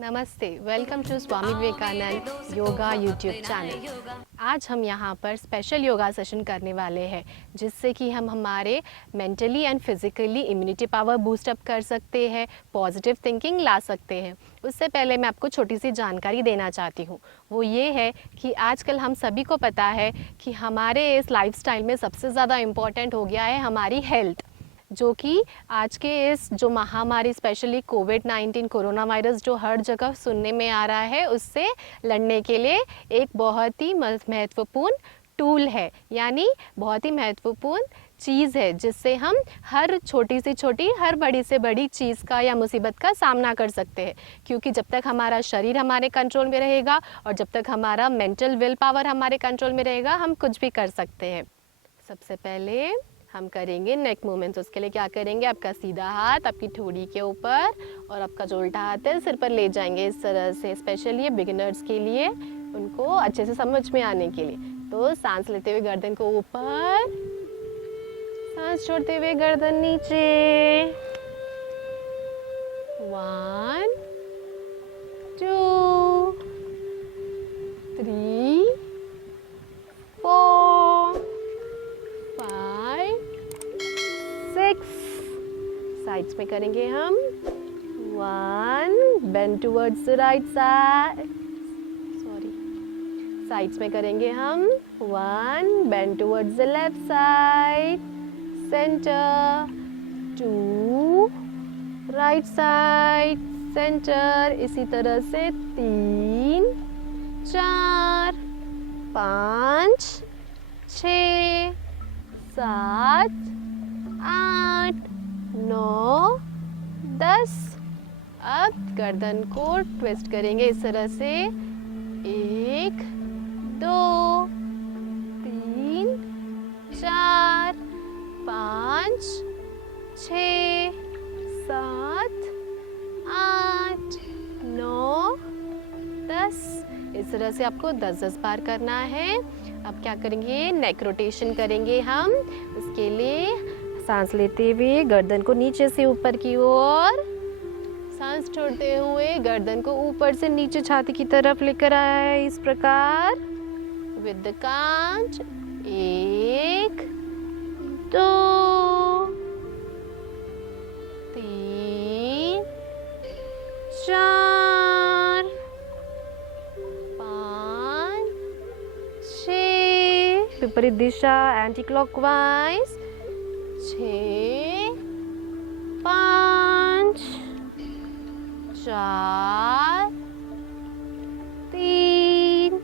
नमस्ते, welcome to Swami Vivekananda yoga YouTube channel. आज हम यहाँ पर स्पेशल योगा सेशन करने वाले हैं जिससे कि हम हमारे mentally and physically immunity power boost up कर सकते हैं, पॉजिटिव थिंकिंग ला सकते हैं। उससे पहले मैं आपको छोटी सी जानकारी देना चाहती हूँ। वो ये है कि आजकल हम सभी को पता है कि हमारे इस लाइफस्टाइल में सबसे ज़्यादा इम्पॉर्टेंट हो गया है हमारी हेल्थ, जो कि आज के इस जो महामारी स्पेशली कोविड-19 कोरोना वायरस जो हर जगह सुनने में आ रहा है, उससे लड़ने के लिए एक बहुत ही महत्वपूर्ण टूल है, यानी बहुत ही महत्वपूर्ण चीज़ है जिससे हम हर छोटी से छोटी हर बड़ी से बड़ी चीज़ का या मुसीबत का सामना कर सकते हैं। क्योंकि जब तक हमारा शरीर हमारे कंट्रोल में रहेगा और जब तक हमारा मेंटल विल पावर हमारे कंट्रोल में रहेगा, हम कुछ भी कर सकते हैं। सबसे पहले हम करेंगे नेक मूवमेंट्स। उसके लिए क्या करेंगे, आपका सीधा हाथ आपकी ठोड़ी के ऊपर और आपका जो उल्टा हाथ है सिर पर ले जाएंगे इस तरह से। स्पेशली ये बिगिनर्स के लिए, उनको अच्छे से समझ में आने के लिए। तो सांस लेते हुए गर्दन को ऊपर, सांस छोड़ते हुए गर्दन नीचे। 1 2 3 4 5 6। साइड्स में करेंगे हम। 1 bend towards the right side, sorry, sides में करेंगे हम। 1 bend towards the left side, centre. 2 right side, centre. इसी तरह से 3 4 5 6 7 8 9 10। अब गर्दन को ट्विस्ट करेंगे इस तरह से। 1 2 3 4 5 6 7 8 9 10। इस तरह से आपको 10-10 बार करना है। अब क्या करेंगे, नेक रोटेशन करेंगे हम। उसके लिए सांस लेते हुए गर्दन को नीचे से ऊपर की ओर, सांस छोड़ते हुए गर्दन को ऊपर से नीचे छाती की तरफ लेकर आए इस प्रकार। विद द काउंट 1 2 3 4 5 6, विपरीत दिशा एंटी क्लॉकवाइज। 6 5 4 3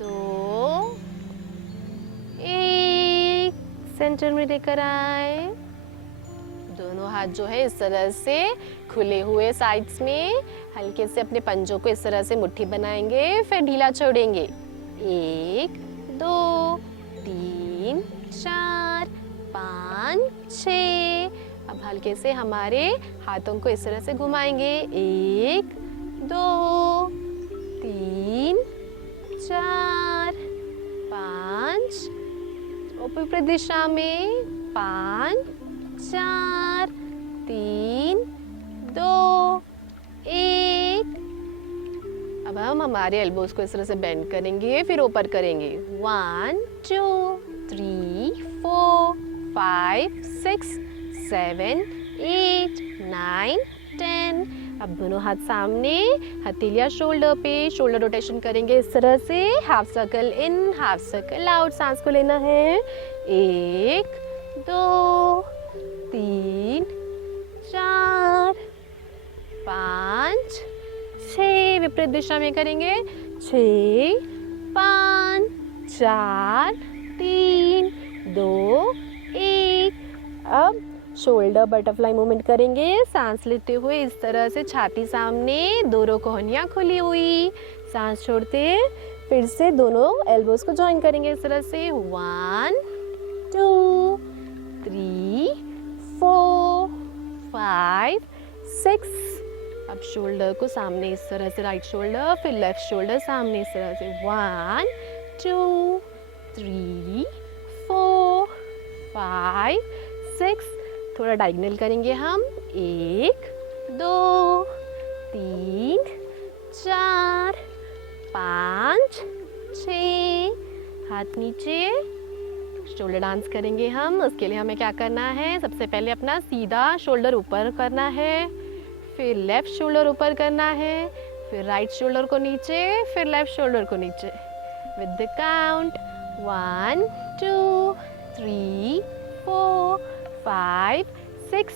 2 1। सेंटर में लेकर आए। दोनों हाथ जो है इस तरह से खुले हुए साइड्स में, हल्के से अपने पंजों को इस तरह से मुट्ठी बनाएंगे, फिर ढीला छोड़ेंगे। 1 2 3 4 5 6। अब हल्के से हमारे हाथों को इस तरह से घुमाएंगे। 1 2 3 4 5। ऊपर दिशा में 5 4 3 2 1। अब हम हमारे एल्बोज को इस तरह से बेंड करेंगे, फिर ऊपर करेंगे। 1 2 3 4 5 6 7 8 9 10। अब दोनों हाथ सामने, हथेलियां शोल्डर पे, शोल्डर रोटेशन करेंगे इस तरह से। हाफ सर्कल इन, हाफ सर्कल आउट। सांस को लेना है। 1 2 3 4 5 6। विपरीत दिशा में करेंगे। 6 5 4 3 2 1। अब शोल्डर बटरफ्लाई मूवमेंट करेंगे, सांस लेते हुए इस तरह से छाती सामने, दोनों कोहनियाँ खुली हुई। सांस छोड़ते फिर से दोनों एल्बोज को जॉइन करेंगे इस तरह से। 1 2 3 4 5 6। अब शोल्डर को सामने इस तरह से, राइट शोल्डर, फिर लेफ्ट शोल्डर सामने इस तरह से। 1 2 3 4 5 6। थोड़ा डायगोनल करेंगे हम। 1 2 3 4 5 6, हाथ नीचे। शोल्डर डांस करेंगे हम। उसके लिए हमें क्या करना है, सबसे पहले अपना सीधा शोल्डर ऊपर करना है, फिर लेफ्ट शोल्डर ऊपर करना है, फिर राइट शोल्डर को नीचे, फिर लेफ्ट शोल्डर को नीचे। With the count 1 2 3 4 5 6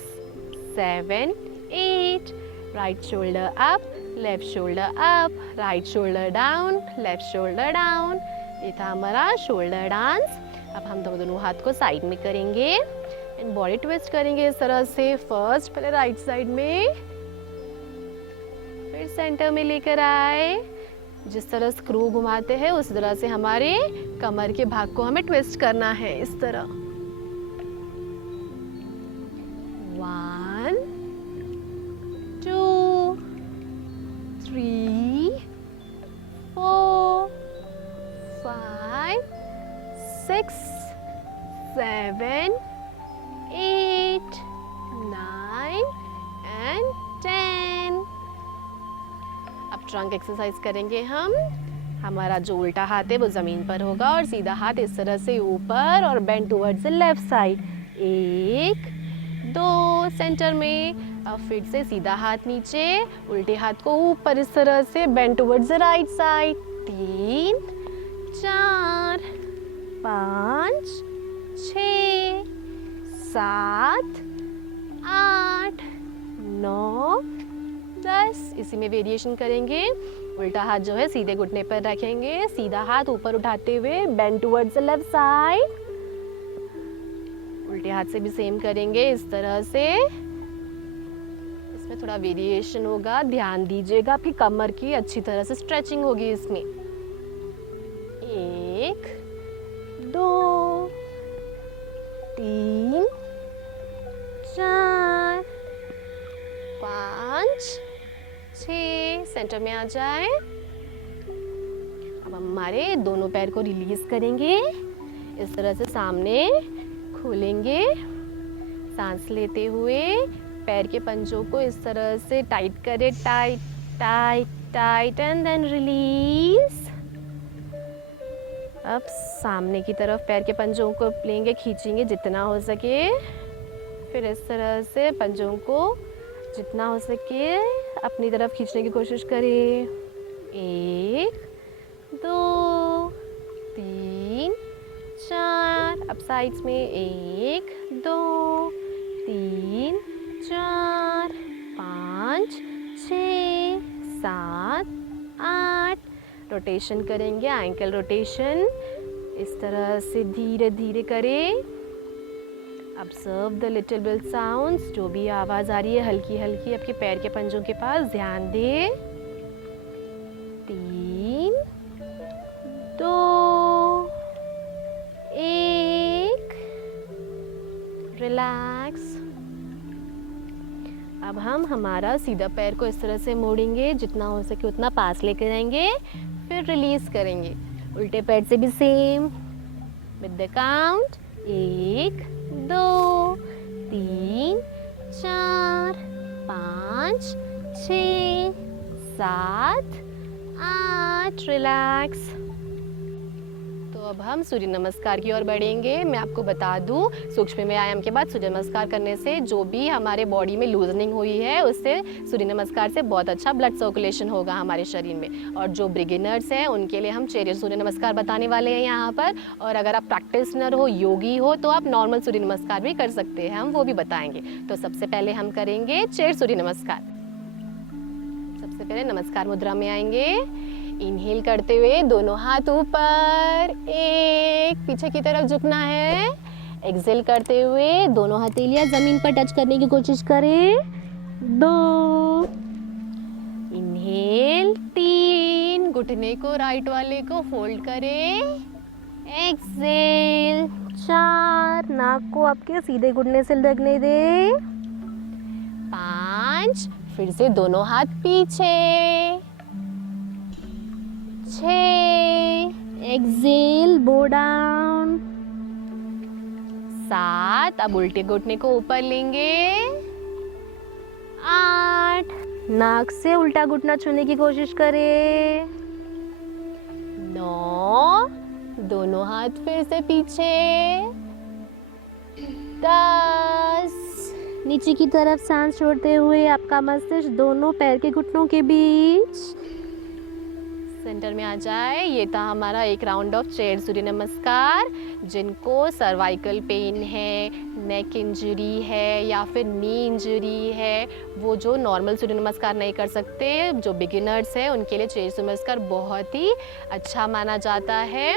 7 8। Right shoulder up, left shoulder up, right shoulder down, left shoulder down. ये था हमारा शोल्डर डांस। अब हम दोनों हाथ को साइड में करेंगे एंड बॉडी ट्विस्ट करेंगे इस तरह से। फर्स्ट पहले राइट साइड में, फिर सेंटर में लेकर आए। जिस तरह स्क्रू घुमाते हैं उस तरह से हमारे कमर के भाग को हमें ट्विस्ट करना है इस तरह। 1 2 3 4 5 6 7 8 9 and 10। अब ट्रंक एक्सरसाइज करेंगे हम। हमारा जो उल्टा हाथ है वो जमीन पर होगा और सीधा हाथ इस तरह से ऊपर और bend towards the left side. 1 2 centre में। अब फिर से सीधा हाथ नीचे, उल्टे हाथ को ऊपर इस तरह से bend towards the right side. 3 4 5 6 7 8 9 10। इसी में वेरिएशन करेंगे। उल्टा हाथ जो है सीधे घुटने पर रखेंगे, सीधा हाथ ऊपर उठाते हुए bend towards the left side. उल्टे हाथ से भी सेम करेंगे इस तरह से। इसमें थोड़ा वेरिएशन होगा, ध्यान दीजिएगा। आपकी कमर की अच्छी तरह से स्ट्रेचिंग होगी इसमें। 1 2 3 4 5 6। सेंटर में आ जाए। अब हम हमारे दोनों पैर को रिलीज करेंगे इस तरह से, सामने खोलेंगे। सांस लेते हुए पैर के पंजों को इस तरह से टाइट करें, tight tight tight and then release. अब सामने की तरफ पैर के पंजों को लेंगे, खींचेंगे जितना हो सके। फिर इस तरह से पंजों को जितना हो सके अपनी तरफ खींचने की कोशिश करें। 1 2 3 4। अब साइड्स में 1 2 3 4 5 6 7 8। रोटेशन करेंगे, एंकल रोटेशन इस तरह से धीरे धीरे करें। Observe the little bill sounds. जो भी आवाज़ आ रही है हल्की हल्की आपके पैर के पंजों के पास, ध्यान दें। 3 2 1। रिलैक्स। अब हम हमारा सीधा पैर को इस तरह से मोड़ेंगे, जितना हो सके उतना पास लेकर आएंगे, फिर रिलीज करेंगे। उल्टे पैर से भी same. With the count 1 2 3 4 5 6 7 8। Relax. तो अब हम सूर्य नमस्कार की ओर बढ़ेंगे। मैं आपको बता दूं, सूक्ष्म व्यायाम के बाद सूर्य नमस्कार करने से जो भी हमारे बॉडी में लूजनिंग हुई है उससे सूर्य नमस्कार से बहुत अच्छा ब्लड सर्कुलेशन होगा हमारे शरीर में। और जो बिगिनर्स हैं उनके लिए हम चेयर सूर्य नमस्कार बताने वाले हैं यहाँ पर। और अगर आप प्रैक्टिशनर हो, योगी हो, तो आप नॉर्मल सूर्य नमस्कार भी कर सकते हैं, हम वो भी बताएंगे। तो सबसे पहले हम करेंगे चेयर सूर्य नमस्कार। सबसे पहले नमस्कार मुद्रा में आएंगे। इनहेल करते हुए दोनों हाथ ऊपर, 1 पीछे की तरफ झुकना है। एक्सहेल करते हुए दोनों हथेलियां जमीन पर टच करने की कोशिश करें। 2। इनहेल 3। घुटने को राइट वाले को फोल्ड करें। एक्सहेल 4। नाक को आपके सीधे घुटने से लगने दे। 5। फिर से दोनों हाथ पीछे। 6। एक्सहेल, बो डाउन। 7। अब उल्टे घुटने को ऊपर लेंगे। 8। नाक से उल्टा घुटना छूने की कोशिश करें। 9, दोनों हाथ फिर से पीछे। 10, नीचे की तरफ सांस छोड़ते हुए आपका मस्तिष्क दोनों पैर के घुटनों के बीच सेंटर में आ जाए। ये था हमारा एक राउंड ऑफ चेयर सूर्य नमस्कार। जिनको सर्वाइकल पेन है, नेक इंजरी है या फिर नी इंजरी है, वो जो नॉर्मल सूर्य नमस्कार नहीं कर सकते, जो बिगिनर्स हैं, उनके लिए चेयर सूर्य नमस्कार बहुत ही अच्छा माना जाता है।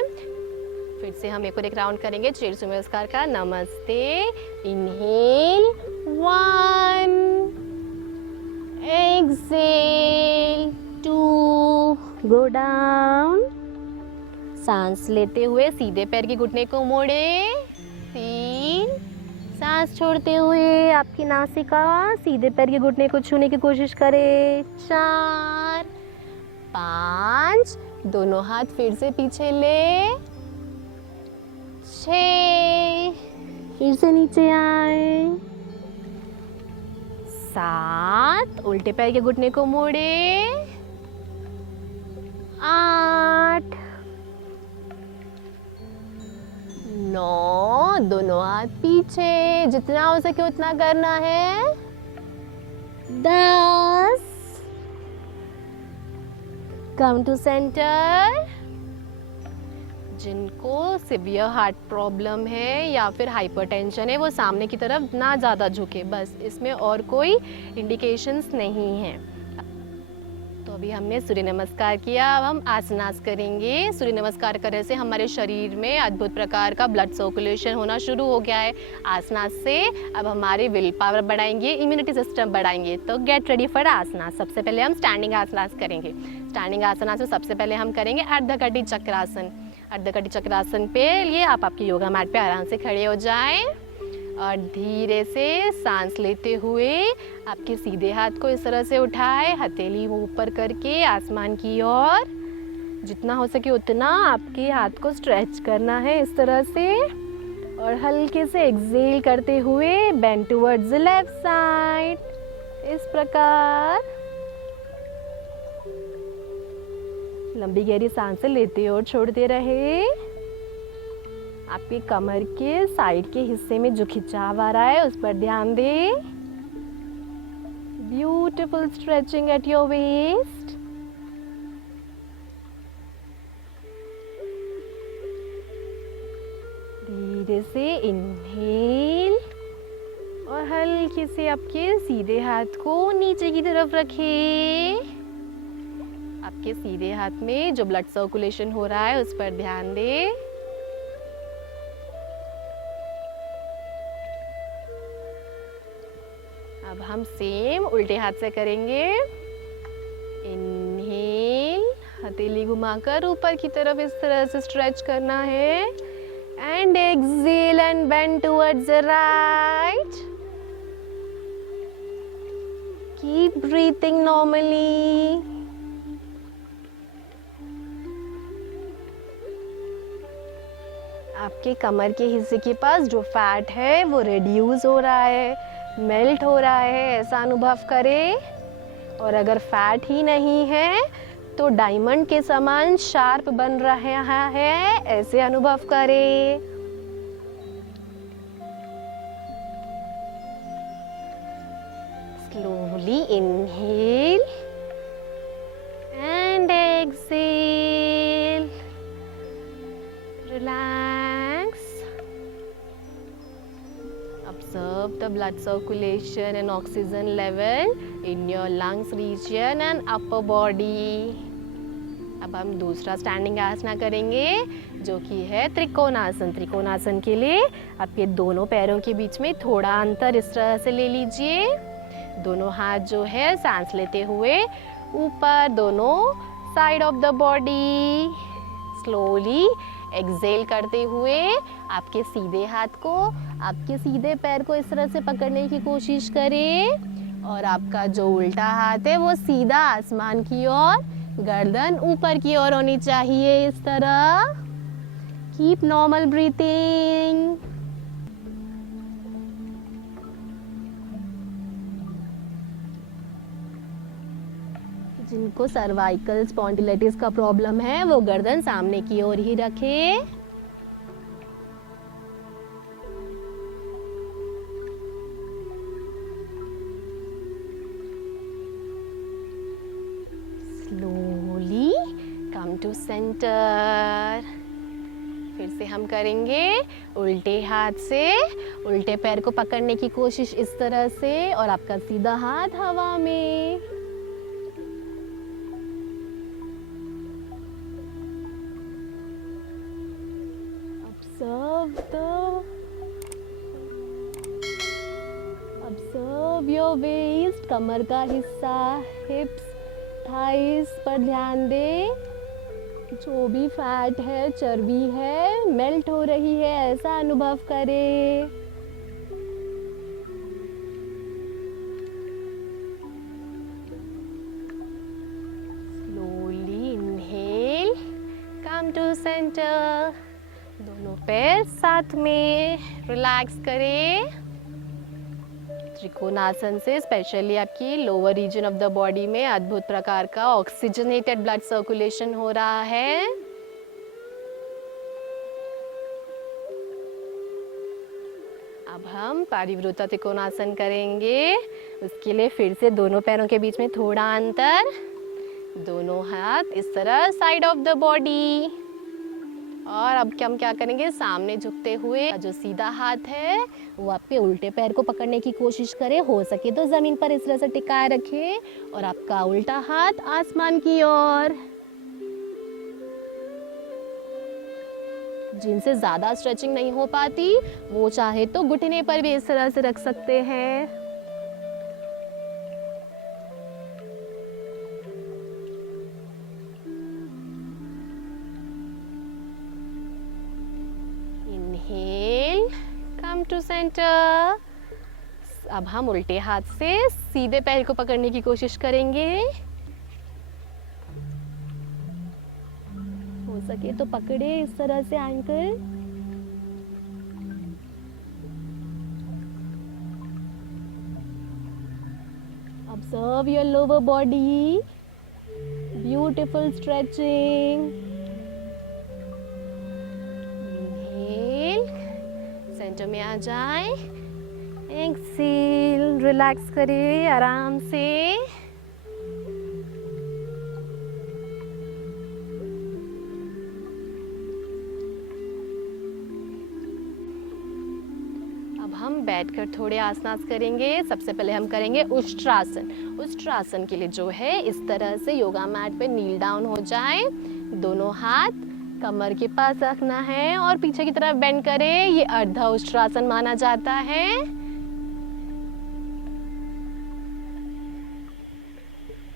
फिर से हम एक राउंड करेंगे चेयर सूर्य नमस्कार का। नमस्ते, इनहेल 1, एक्सेल 2, गो डाउन। सांस लेते हुए सीधे पैर के घुटने को मोड़े। 3, सांस छोड़ते हुए आपकी नासिका सीधे पैर के घुटने को छूने की कोशिश करें। 4, 5, दोनों हाथ फिर से पीछे ले। 6, फिर से नीचे आए। 7, उल्टे पैर के घुटने को मोड़े। 8, 9, दोनों हाथ पीछे, जितना हो सके उतना करना है। 10, कम टू सेंटर। जिनको सिवियर हार्ट प्रॉब्लम है या फिर हाइपरटेंशन है, वो सामने की तरफ ना ज़्यादा झुके, बस इसमें और कोई इंडिकेशंस नहीं हैं। तो अभी हमने सूर्य नमस्कार किया, अब हम आसनास करेंगे। सूर्य नमस्कार करने से हमारे शरीर में अद्भुत प्रकार का ब्लड सर्कुलेशन होना शुरू हो गया है। आसनास से अब हमारी विल पावर बढ़ाएंगे, इम्यूनिटी सिस्टम बढ़ाएंगे। तो गेट रेडी फॉर आसनास। सबसे पहले हम स्टैंडिंग आसनास करेंगे। स्टैंडिंग आसनास में सबसे पहले हम करेंगे अर्धकटी चक्रासन। अर्धकटी चक्रासन पे लिए आप आपके योगा मैट पे आराम से खड़े हो जाएं और धीरे से सांस लेते हुए आपके सीधे हाथ को इस तरह से उठाए, हथेली ऊपर करके आसमान की ओर। जितना हो सके उतना आपके हाथ को स्ट्रेच करना है इस तरह से, और हल्के से एक्सेल करते हुए bend towards the left side, इस प्रकार। लंबी गहरी सांसें लेते और छोड़ते रहे। आपके कमर के साइड के हिस्से में जो खिंचाव आ रहा है उस पर ध्यान दें। Beautiful stretching at your waist. धीरे से इनहेल और हल्के से आपके सीधे हाथ को नीचे की तरफ रखें। आपके सीधे हाथ में जो ब्लड सर्कुलेशन हो रहा है उस पर ध्यान दें। अब हम सेम उल्टे हाथ से करेंगे। इनहेल, हथेली घुमाकर ऊपर की तरफ इस तरह से स्ट्रेच करना है। And exhale and bend towards the right. Keep breathing normally. आपके कमर के हिस्से के पास जो फैट है वो रिड्यूस हो रहा है, मेल्ट हो रहा है, ऐसा अनुभव करें। और अगर फैट ही नहीं है तो डायमंड के समान शार्प बन रहा है, ऐसे अनुभव करें। Slowly inhale and exhale. Relax. Observe the blood circulation and oxygen level in your lungs region and upper body. अब हम दूसरा स्टैंडिंग आसना करेंगे जो कि है त्रिकोणासन। त्रिकोणासन के लिए आपके दोनों पैरों के बीच में थोड़ा अंतर इस तरह से ले लीजिए। दोनों हाथ जो है सांस लेते हुए ऊपर, दोनों side of the body. Slowly exhale करते हुए आपके सीधे हाथ को, आपके सीधे पैर को इस तरह से पकड़ने की कोशिश करें और आपका जो उल्टा हाथ है वो सीधा आसमान की ओर, गर्दन ऊपर की ओर होनी चाहिए, इस तरह। Keep normal breathing. जिनको सर्वाइकल स्पॉन्डिलाइटिस का प्रॉब्लम है वो गर्दन सामने की ओर ही रखे। Slowly come to centre. फिर से हम करेंगे उल्टे हाथ से, उल्टे पैर को पकड़ने की कोशिश इस तरह से और आपका सीधा हाथ हवा में। Observe your waist, कमर का हिस्सा, हिप्स, थाइस पर ध्यान दें। जो भी फैट है, चर्बी है, मेल्ट हो रही है ऐसा अनुभव करें। Slowly inhale, come to centre. दोनों पैर साथ में रिलैक्स करें। त्रिकोणासन से स्पेशली आपकी lower region of the body में अद्भुत प्रकार का ऑक्सीजनेटेड ब्लड सर्कुलेशन हो रहा है। अब हम पारिवृत्त त्रिकोणासन करेंगे। उसके लिए फिर से दोनों पैरों के बीच में थोड़ा अंतर, दोनों हाथ इस तरह साइड ऑफ द बॉडी। और अब हम क्या करेंगे, सामने झुकते हुए जो सीधा हाथ है वो आपके उल्टे पैर को पकड़ने की कोशिश करें। हो सके तो जमीन पर इस तरह से टिकाए रखें और आपका उल्टा हाथ आसमान की ओर। जिनसे ज्यादा स्ट्रेचिंग नहीं हो पाती वो चाहे तो घुटने पर भी इस तरह से रख सकते हैं। Inhale, come to centre. अब हम उल्टे हाथ से सीधे पैर को पकड़ने की कोशिश करेंगे। हो सके तो पकड़े इस तरह से ankle. Observe your lower body, beautiful stretching. Centre में आ जाए, एक्सेल, रिलैक्स करिए आराम से। अब हम बैठकर थोड़े आसनास करेंगे। सबसे पहले हम करेंगे उष्ट्रासन। उष्ट्रासन के लिए जो है इस तरह से योगा मैट पे नील डाउन हो जाए, दोनों हाथ कमर के पास रखना है और पीछे की तरफ बेंड करें। ये अर्धा उष्ट्रासन माना जाता है।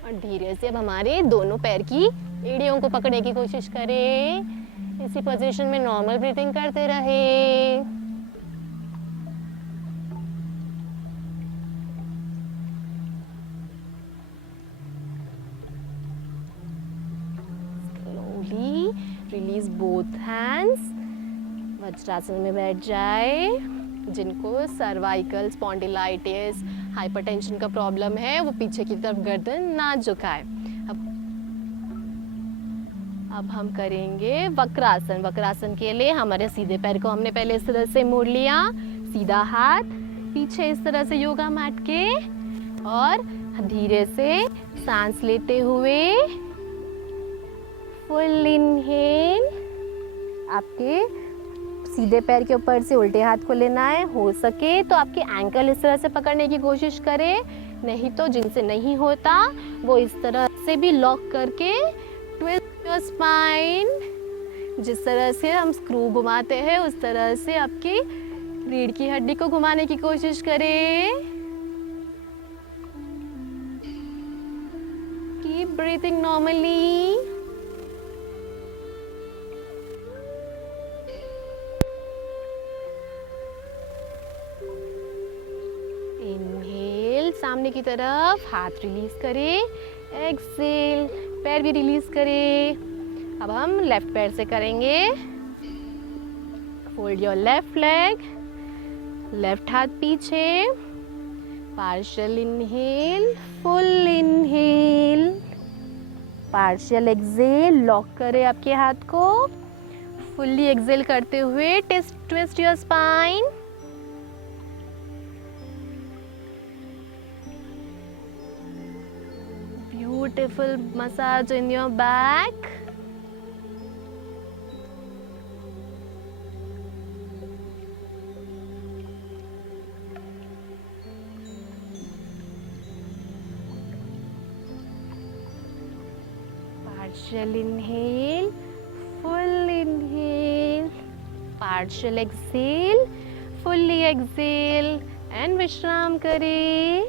और धीरे से अब हमारे दोनों पैर की एड़ियों को पकड़ने की कोशिश करें। इसी पोजीशन में नॉर्मल ब्रीथिंग करते रहे। Release both hands. वज्रासन में बैठ जाए। जिनको सर्वाइकल स्पॉन्डिलाइटिस, हाइपरटेंशन का प्रॉब्लम है वो पीछे की तरफ गर्दन ना झुकाए। अब हम करेंगे वक्रासन। वक्रासन के लिए हमारे सीधे पैर को हमने पहले इस तरह से मोड़ लिया, सीधा हाथ पीछे इस तरह से योगा मैट के, और धीरे से सांस लेते हुए फुल इनहेल। आपके सीधे पैर के ऊपर से उल्टे हाथ को लेना है। हो सके तो आपके एंकल इस तरह से पकड़ने की कोशिश करें, नहीं तो जिनसे नहीं होता वो इस तरह से भी लॉक करके ट्विस्ट योर स्पाइन। जिस तरह से हम स्क्रू घुमाते हैं उस तरह से आपकी रीढ़ की हड्डी को घुमाने की कोशिश करें। Keep breathing normally. इनहेल, सामने की तरफ हाथ रिलीज करें। एक्सेल, पैर भी रिलीज करें। अब हम लेफ्ट पैर से करेंगे। Fold your left leg, left हाथ पीछे, partial inhale, full inhale, partial exhale, lock करें आपके हाथ को, फुल्ली एक्सेल करते हुए twist your spine. Beautiful massage in your back. Partial inhale, full inhale, partial exhale, fully exhale and विश्राम करें।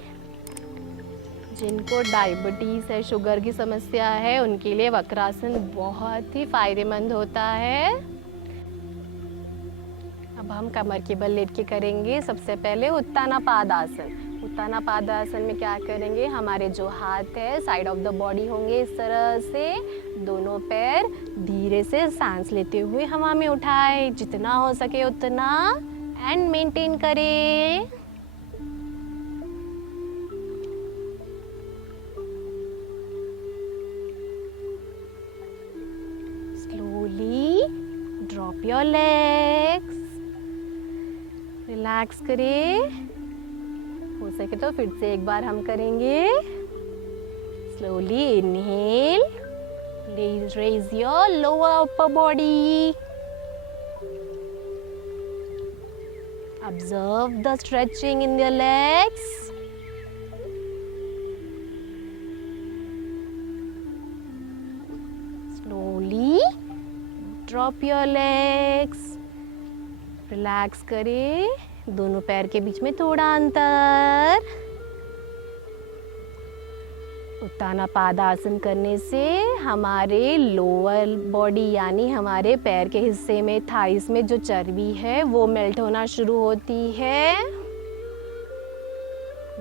जिनको डायबिटीज़ है, शुगर की समस्या है, उनके लिए वक्रासन बहुत ही फायदेमंद होता है। अब हम कमर के बल लेट के करेंगे सबसे पहले उत्तानापादासन। उत्तानापादासन में क्या करेंगे, हमारे जो हाथ है साइड ऑफ द बॉडी होंगे इस तरह से, दोनों पैर धीरे से सांस लेते हुए हवा में उठाए, जितना हो सके उतना, एंड मेंटेन करें। Slowly drop your legs, relax करें। हो सके तो फिर से एक बार हम करेंगे। Slowly inhale, raise your lower upper body. Observe the stretching in your legs. Slowly drop your legs. Relax करें, दोनों पैर के बीच में थोड़ा अंतर। उत्तानापादासन करने से हमारे लोअर बॉडी यानी हमारे पैर के हिस्से में, थाइस में जो चर्बी है वो मेल्ट होना शुरू होती है।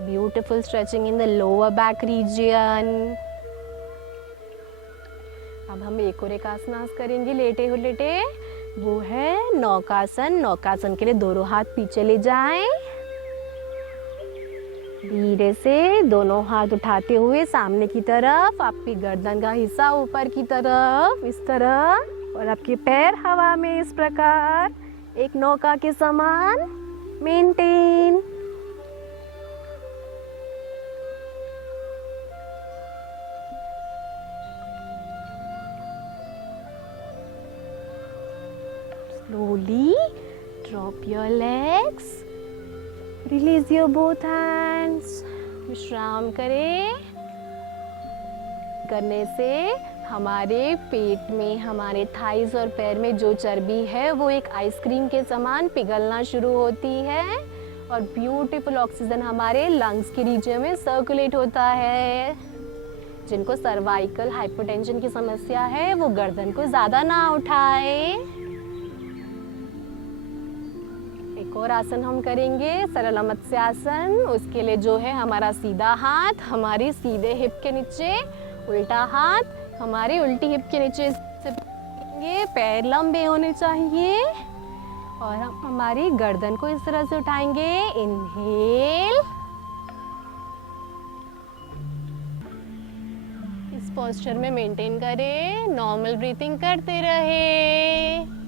Beautiful stretching in the lower back region. अब हम एक और एक आसन करेंगे लेटे लेटे, वो है नौकासन। नौकासन के लिए दोनों हाथ पीछे ले जाएं, धीरे से दोनों हाथ उठाते हुए सामने की तरफ, आपकी गर्दन का हिस्सा ऊपर की तरफ इस तरह, और आपके पैर हवा में इस प्रकार एक नौका के समान maintain. Slowly drop your legs, release your both hands, विश्राम करें। करने से हमारे पेट में, हमारे थाइस और पैर में जो चर्बी है वो एक आइसक्रीम के समान पिघलना शुरू होती है, और ब्यूटीफुल ऑक्सीजन हमारे लंग्स के रीजन में सर्कुलेट होता है। जिनको सर्वाइकल हाइपरटेंशन की समस्या है वो गर्दन को ज़्यादा ना उठाए। एक और आसन हम करेंगे, सरल मत्स्यासन। उसके लिए जो है हमारा सीधा हाथ हमारी सीधे हिप के नीचे, उल्टा हाथ हमारी उल्टी हिप के नीचे से, पैर लंबे होने चाहिए, और हम हमारी गर्दन को इस तरह से उठाएंगे। इनहेल, इस पोस्चर में मेंटेन करें, नॉर्मल ब्रीथिंग करते रहे।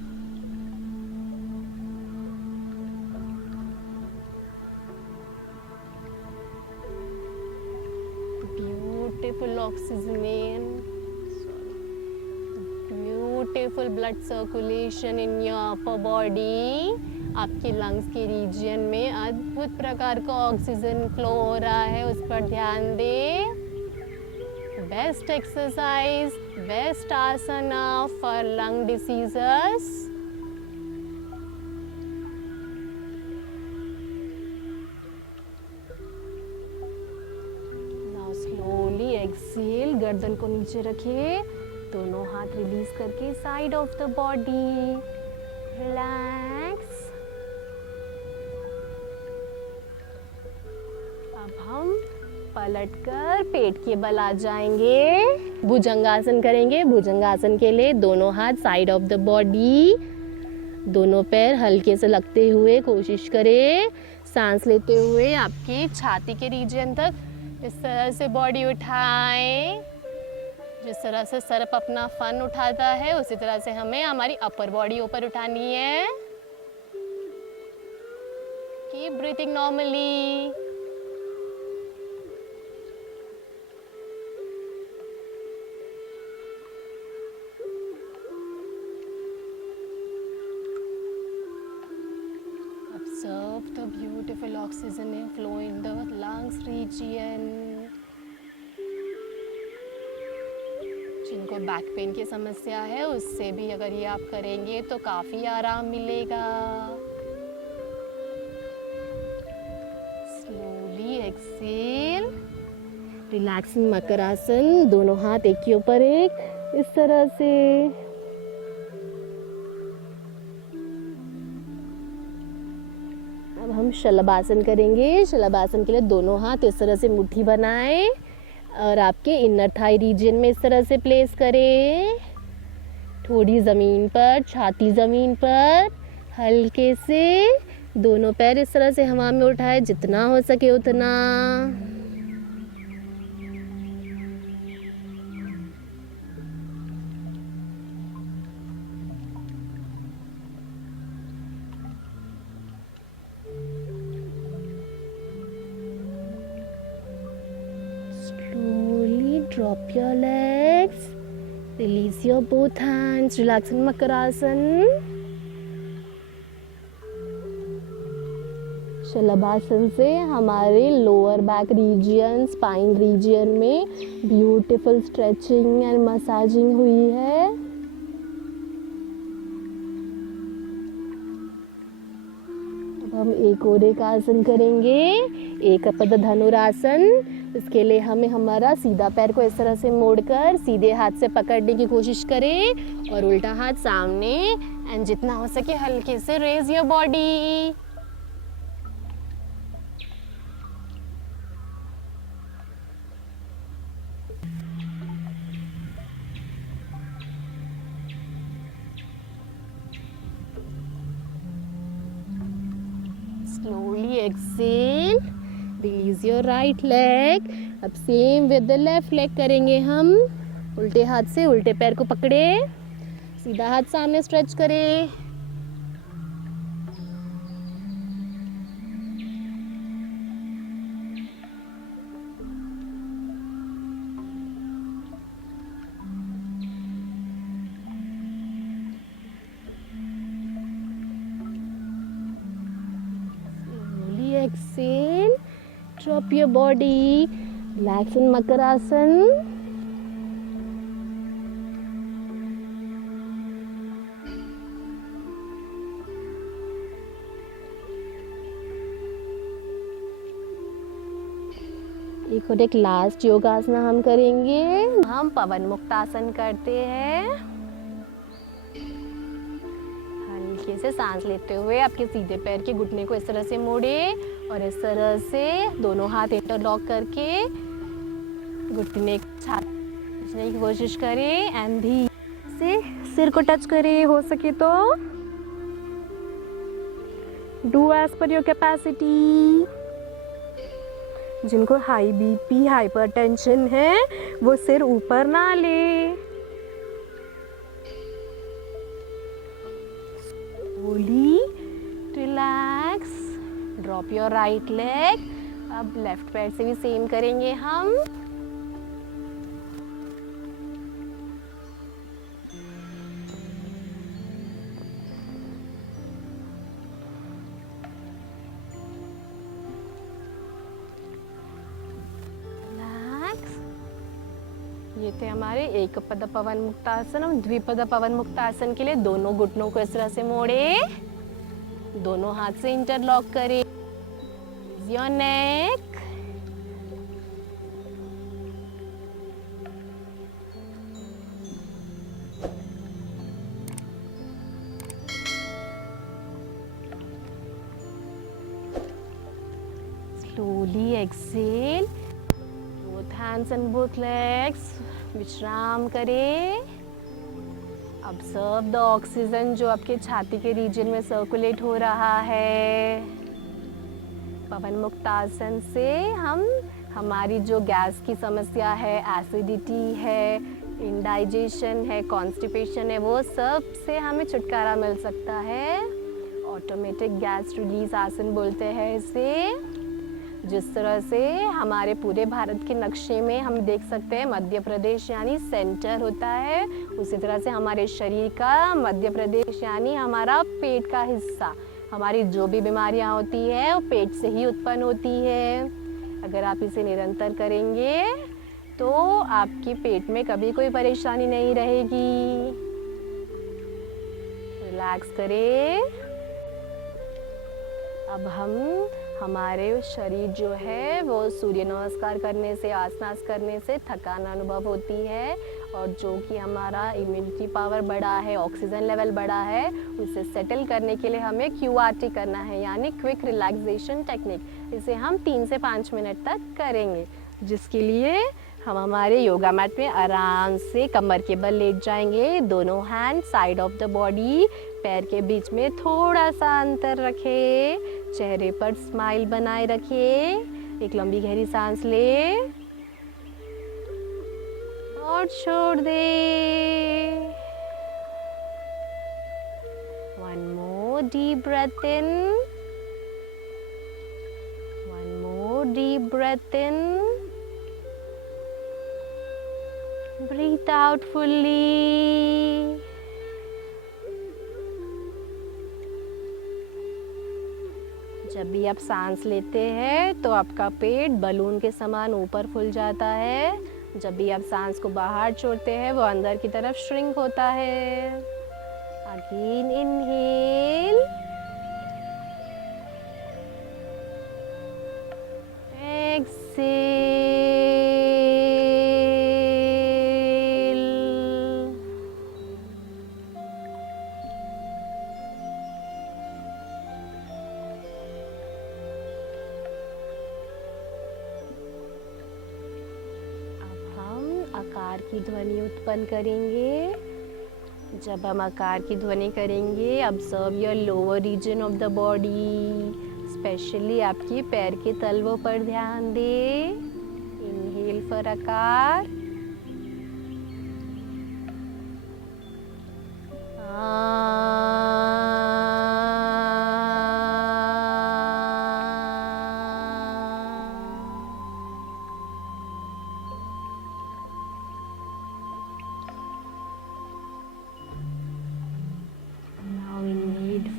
Beautiful oxygen, beautiful blood circulation in your upper body. आपके लंग्स के रीजन में अद्भुत प्रकार का ऑक्सीजन फ्लो हो रहा है, उस पर ध्यान दें। Best exercise, best asana for lung diseases. Slowly exhale, गर्दन को नीचे रखिए, दोनों हाथ रिलीज करके side of the body, relax. अब हम पलटकर पेट के बल आ जाएंगे, भुजंगासन करेंगे। भुजंगासन के लिए दोनों हाथ साइड ऑफ द बॉडी, दोनों पैर हल्के से लगते हुए कोशिश करें, सांस लेते हुए आपकी छाती के रीजन तक इस तरह से बॉडी उठाएं, जिस तरह से सर अपना फन उठाता है, उसी तरह से हमें हमारी अपर बॉडी ऊपर उठानी है। Keep breathing normally. Observe the beautiful oxygen flow in the lungs region. जिनको बैक पेन की समस्या है उससे भी अगर ये आप करेंगे तो काफ़ी आराम मिलेगा। स्लोली एक्सेल, रिलैक्सिंग मकरासन, दोनों हाथ एक के ऊपर एक, इस तरह से। अब हम शलभासन करेंगे। शलभासन के लिए दोनों हाथ इस तरह से मुट्ठी बनाएं और आपके इनर थाई रीजन में इस तरह से प्लेस करें। थोड़ी ज़मीन पर, छाती ज़मीन पर, हल्के से दोनों पैर इस तरह से हवा में उठाए, जितना हो सके उतना। Drop your legs, release your both hands, relax in Makarasan. Shalabhasana से हमारे lower back region, spine region में ब्यूटीफुल स्ट्रेचिंग एंड मसाजिंग हुई है। अब हम एक और एक आसन करेंगे, एक पद धनुरासन। इसके लिए हमें हमारा सीधा पैर को इस तरह से मोड़कर सीधे हाथ से पकड़ने की कोशिश करें और उल्टा हाथ सामने, एंड जितना हो सके हल्के से raise your body. Slowly exhale, release your right leg. अब same with the left leg करेंगे हम। उल्टे हाथ से उल्टे पैर को पकड़े, सीधा हाथ सामने स्ट्रेच करें। Exhale, drop your body, relax in Makarasan. एक और एक लास्ट योगासना हम करेंगे। हम पवन मुक्तासन करते हैं। हल्के से सांस लेते हुए आपके सीधे पैर के घुटने को इस तरह से मोड़े और इस तरह से दोनों हाथ इंटरलॉक करके घुटने खींचने की कोशिश करें एंड धीरे से सिर को टच करें, हो सके तो। Do as per your capacity. जिनको हाई बीपी, हाइपरटेंशन है वो सिर ऊपर ना ले। Slowly relax, drop your right leg. अब लेफ्ट पैर से भी सेम करेंगे हम। ये थे हमारे एक पद पवन मुक्तासन। हम द्विपद पवन मुक्तासन के लिए दोनों घुटनों को इस तरह से मोड़े, दोनों हाथ से इंटरलॉक करें। Your neck, slowly exhale, both hands and both legs. विश्राम करें। ऑब्जर्व द ऑक्सीजन जो आपके छाती के रीजन में सर्कुलेट हो रहा है। पवन मुक्त आसन से हम हमारी जो गैस की समस्या है, एसिडिटी है, इंडाइजेशन है, कॉन्स्टिपेशन है, वो सब से हमें छुटकारा मिल सकता है। ऑटोमेटिक गैस रिलीज आसन बोलते हैं इसे। जिस तरह से हमारे पूरे भारत के नक्शे में हम देख सकते हैं मध्य प्रदेश यानी सेंटर होता है, उसी तरह से हमारे शरीर का मध्य प्रदेश यानी हमारा पेट का हिस्सा। हमारी जो भी बीमारियां होती है वो पेट से ही उत्पन्न होती है। अगर आप इसे निरंतर करेंगे तो आपके पेट में कभी कोई परेशानी नहीं रहेगी। रिलैक्स करें। अब हम हमारे शरीर जो है वो सूर्य नमस्कार करने से, आसनास करने से थकान अनुभव होती है, और जो कि हमारा इम्यूनिटी पावर बढ़ा है, ऑक्सीजन लेवल बढ़ा है, उसे सेटल करने के लिए हमें QRT करना है यानी क्विक रिलैक्सेशन टेक्निक। इसे हम 3 से 5 मिनट तक करेंगे, जिसके लिए हम हमारे योगा मैट में आराम से कमर के बल लेट जाएंगे। दोनों hand side of the body, पैर के बीच में थोड़ा सा अंतर रखें, चेहरे पर स्माइल बनाए रखिए। एक लंबी गहरी सांस ले और छोड़ दे। One more deep breath in. One more deep breath in. Breathe out fully. जब भी आप सांस लेते हैं तो आपका पेट बलून के समान ऊपर फूल जाता है। जब भी आप सांस को बाहर छोड़ते हैं वो अंदर की तरफ श्रिंक होता है। Again inhale, exhale. आकार की ध्वनि उत्पन्न करेंगे। जब हम आकार की ध्वनि करेंगे, observe your lower region of the body, specially आपके पैर के तलवों पर ध्यान दें। इनहेल फॉर आकार,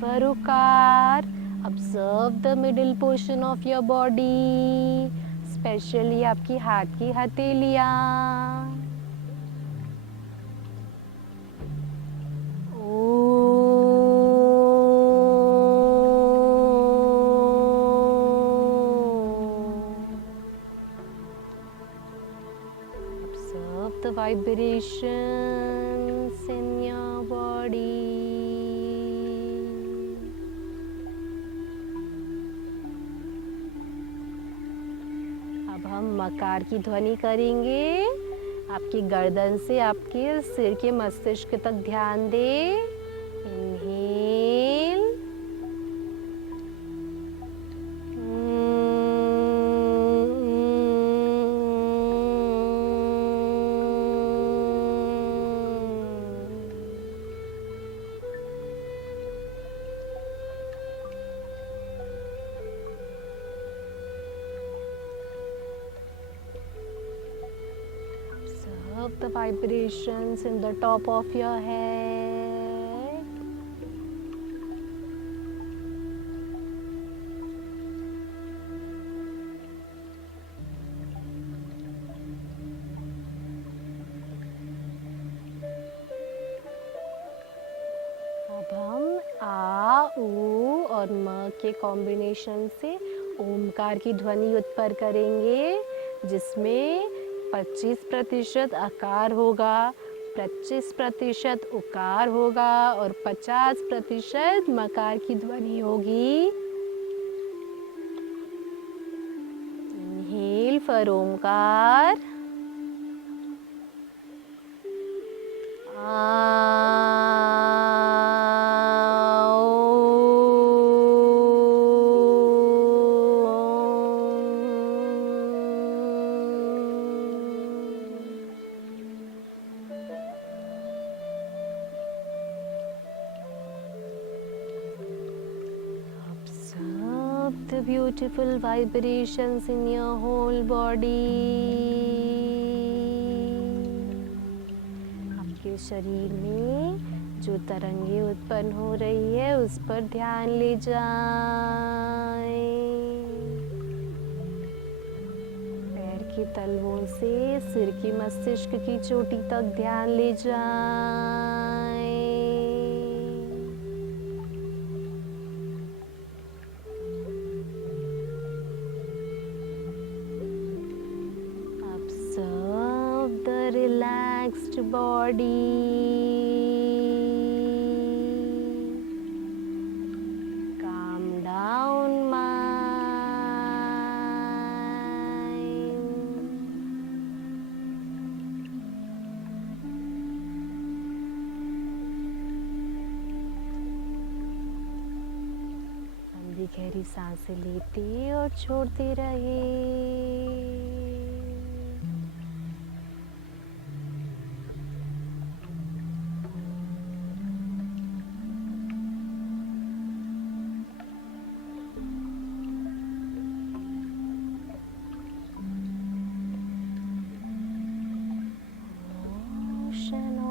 Farukar. Observe the middle portion of your body, especially आपकी हाथ की हथेलियाँ। Observe the vibrations in your body. अब हम मकार की ध्वनि करेंगे। आपकी गर्दन से आपके सिर के मस्तिष्क तक ध्यान दें। Inhale, observe the vibrations in the top of your head. अब हम आ, ऊ और म के कॉम्बिनेशन से ओमकार की ध्वनि उत्पन्न करेंगे, जिसमें 25% आकार होगा, 25% उकार होगा और 50% मकार की ध्वनि होगी। Inhale for Omkar, beautiful vibrations in your whole body. आपके शरीर में जो तरंगे उत्पन्न हो रही है उस पर ध्यान ले जाएं। पैर के तलवों से सिर की मस्तिष्क की चोटी तक ध्यान ले जाएं। Observe the relaxed body. Calm down mind. लंबी गहरी सांसें लेते और छोड़ते रहे।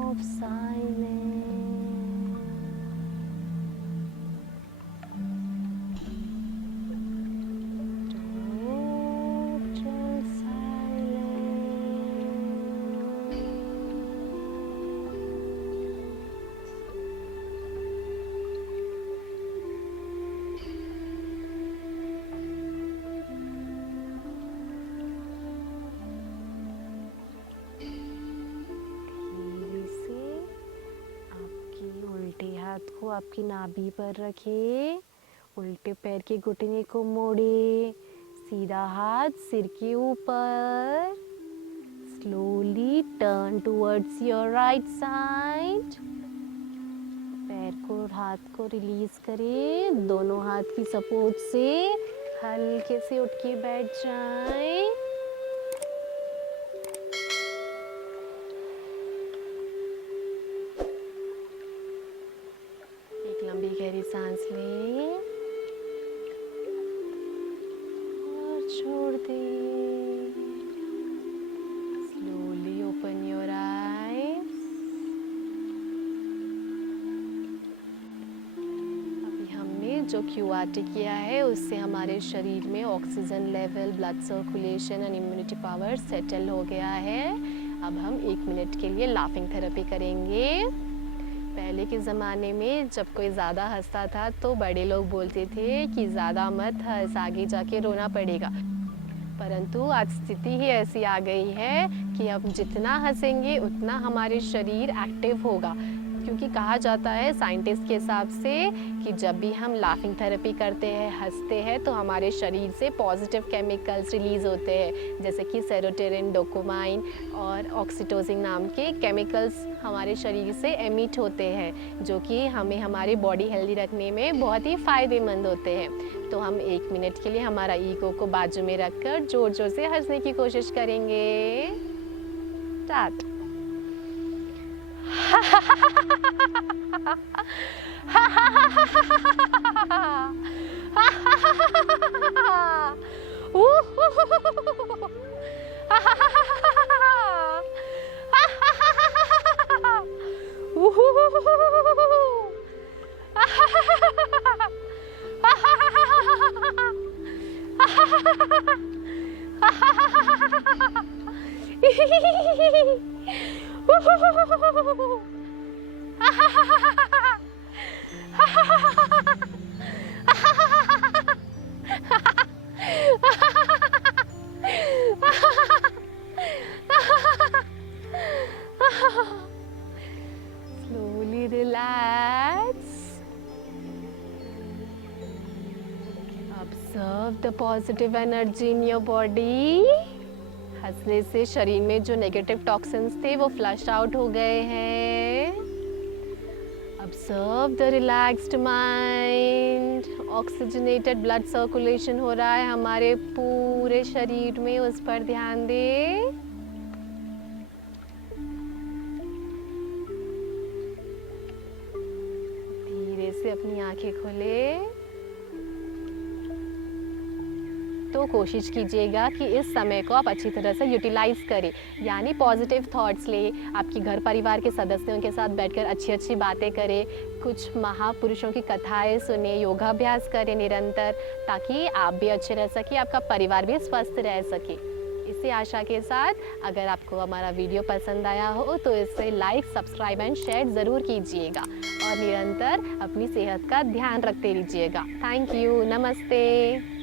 Of silence. Total silence. हाथ को आपकी नाभि पर रखें, उल्टे पैर के घुटने को मोड़े, सीधा हाथ सिर के ऊपर। Slowly turn towards your right side. पैर को और हाथ को रिलीज करें, दोनों हाथ की सपोर्ट से हल्के से उठ के बैठ जाएं। लंबी गहरी सांस लें और छोड़ दें। Slowly open your eyes. अभी हमने जो क्यूआरटी किया है उससे हमारे शरीर में oxygen level, blood circulation and immunity power settle हो गया है। अब हम 1 मिनट के लिए लाफिंग थेरेपी करेंगे। पहले के ज़माने में जब कोई ज़्यादा हंसता था तो बड़े लोग बोलते थे कि ज़्यादा मत हंस, आगे जाके रोना पड़ेगा। परंतु आज स्थिति ही ऐसी आ गई है कि अब जितना हंसेंगे उतना हमारे शरीर एक्टिव होगा, क्योंकि कहा जाता है साइंटिस्ट के हिसाब से कि जब भी हम लाफिंग थेरेपी करते हैं, हंसते हैं, तो हमारे शरीर से पॉजिटिव केमिकल्स रिलीज़ होते हैं, जैसे कि सेरोटोनिन, डोपामाइन और ऑक्सीटोसिन नाम के केमिकल्स हमारे शरीर से एमिट होते हैं, जो कि हमें हमारी बॉडी हेल्दी रखने में बहुत ही फ़ायदेमंद होते हैं। तो हम 1 मिनट के लिए हमारा ईगो को बाजू में रखकर ज़ोर ज़ोर से हंसने की कोशिश करेंगे। Start. Slowly relax. Observe the positive energy in your body. हंसने से शरीर में जो नेगेटिव टॉक्सिन्स थे वो फ्लश आउट हो गए हैं। Observe the relaxed mind. Oxygenated blood circulation हो रहा है हमारे पूरे शरीर में, उस पर ध्यान दें। धीरे से अपनी आंखें खोलें। तो कोशिश कीजिएगा कि इस समय को आप अच्छी तरह से यूटिलाइज़ करें, यानी पॉजिटिव थॉट्स लें, आपके घर परिवार के सदस्यों के साथ बैठकर अच्छी-अच्छी बातें करें, कुछ महापुरुषों की कथाएँ सुनें, योगाभ्यास करें निरंतर, ताकि आप भी अच्छे रह सकें, आपका परिवार भी स्वस्थ रह सके। इसी आशा के साथ अगर आपको हमारा वीडियो पसंद आया हो तो इसे लाइक, सब्सक्राइब एंड शेयर ज़रूर कीजिएगा और निरंतर अपनी सेहत का ध्यान रखते रहिएगा। थैंक यू, नमस्ते।